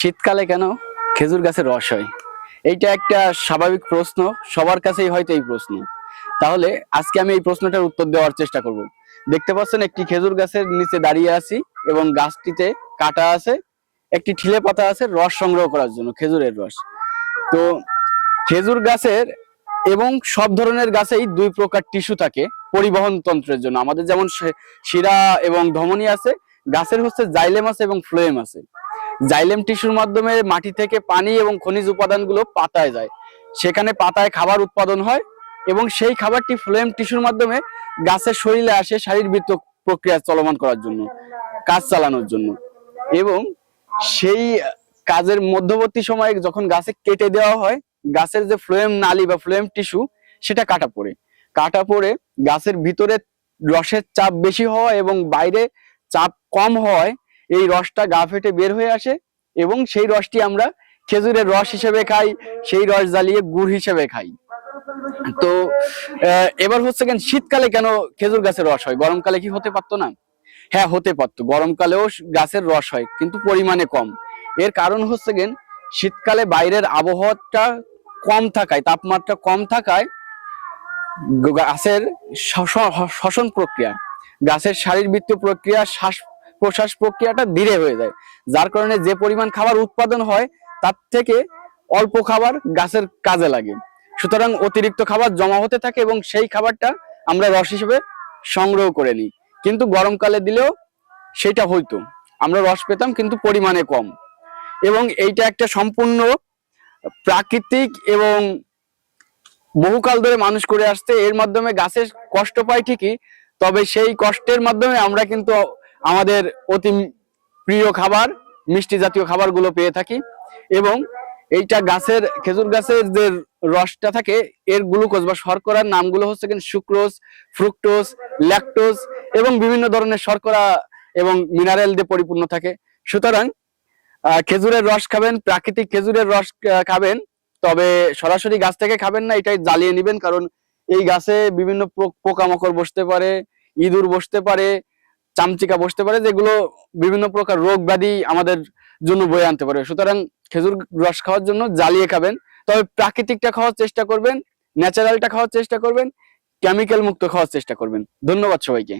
শীতকালে কেন খেজুর গাছের রস হয়? এইটা একটা স্বাভাবিক প্রশ্ন, সবার কাছেই হয়তো এই প্রশ্ন। তাহলে আজকে আমি এই প্রশ্নটার উত্তর দেওয়ার চেষ্টা করব। দেখতে পাচ্ছেন একটি খেজুর গাছের নিচে দাঁড়িয়ে আছি এবং গাছটিতে কাটা আছে, একটি ঠিলে পাতা আছে রস সংগ্রহ করার জন্য, খেজুরের রস। তো খেজুর গাছের এবং সব ধরনের গাছেই দুই প্রকার টিস্যু থাকে পরিবহন তন্ত্রের জন্য। আমাদের যেমন শিরা এবং ধমনী আছে, গাছের হচ্ছে জাইলেম আছে এবং ফ্লোয়েম আছে। জাইলেম টিস্যুর মাধ্যমে মাটি থেকে পানি এবং খনিজ উপাদানগুলো পাতায় যায়, সেখানে পাতায় খাবার উৎপাদন হয় এবং সেই খাবারটি ফ্লোয়েম টিস্যুর মাধ্যমে গাছের শরীরে আসে শারীরবৃত্ত প্রক্রিয়া চলমান করার জন্য, কাজ চালানোর জন্য। এবং সেই কাজের মধ্যবর্তী সময়ে যখন গাছে কেটে দেওয়া হয়, গাছের যে ফ্লোয়েম নালী বা ফ্লোয়েম টিস্যু সেটা কাটা পড়ে গাছের ভিতরে রসের চাপ বেশি হওয়া এবং বাইরে চাপ কম হওয়ায় এই রসটা গা ফেটে বের হয়ে আসে এবং সেই রসটি আমরা খেজুরের রস হিসেবে খাই, সেই রস জ্বালিয়ে গুড় হিসেবে খাই। তো এবার হচ্ছে কেন শীতকালে কেন খেজুর গাছের রস হয়, গরমকালে কি হতে পারতো না? হ্যাঁ, হতে পারতো, গরমকালেও গাছের রস হয় কিন্তু পরিমাণে কম। এর কারণ হচ্ছে গেন শীতকালে বাইরের আবহাওয়াটা কম থাকায়, তাপমাত্রা কম থাকায় গাছের শ্বসন প্রক্রিয়া, গাছের শারীরবৃত্তীয় প্রক্রিয়া, শ্বাস প্রশ্বাস প্রক্রিয়াটা ধীরে হয়ে যায়, যার কারণে যে পরিমাণ খাবার উৎপাদন হয় তার থেকে অল্প খাবার গাছের কাজে লাগে। সুতরাং অতিরিক্ত খাবার জমা হতে থাকে এবং সেই খাবারটা আমরা রস হিসেবে সংগ্রহ করে নিই। কিন্তু গরমকালে দিলেও সেটা হইতো, আমরা রস পেতাম কিন্তু পরিমাণে কম। এবং এইটা একটা সম্পূর্ণ প্রাকৃতিক এবং বহুকাল ধরে মানুষ করে আসছে। এর মাধ্যমে গাছের কষ্ট পায় ঠিকই, তবে সেই কষ্টের মাধ্যমে আমরা কিন্তু আমাদের অতি প্রিয় খাবার, মিষ্টি জাতীয় খাবারগুলো পেয়ে থাকি। এবং এইটা গাছের, খেজুর গাছের যে রসটা থাকে এর গ্লুকোজ বা শর্করার নামগুলো হচ্ছে কিন্তু সুক্রোজ, ফ্রুক্টোজ, ল্যাকটোজ এবং বিভিন্ন ধরনের শর্করা এবং মিনারেল দিয়ে পরিপূর্ণ থাকে। সুতরাং খেজুরের রস খাবেন, প্রাকৃতিক খেজুরের রস খাবেন, তবে সরাসরি গাছ থেকে খাবেন না, এটাই জ্বালিয়ে নেবেন। কারণ এই গাছে বিভিন্ন পোকামাকড় বসতে পারে, ইঁদুর বসতে পারে, চামচিকা বসতে পারে, যেগুলো বিভিন্ন প্রকার রোগ ব্যাধি আমাদের জন্য বয়ে আনতে পারে। সুতরাং খেজুর রস খাওয়ার জন্য জ্বালিয়ে খাবেন, তবে প্রাকৃতিকটা খাওয়ার চেষ্টা করবেন, ন্যাচারালটা খাওয়ার চেষ্টা করবেন, কেমিক্যাল মুক্ত খাওয়ার চেষ্টা করবেন। ধন্যবাদ সবাইকে।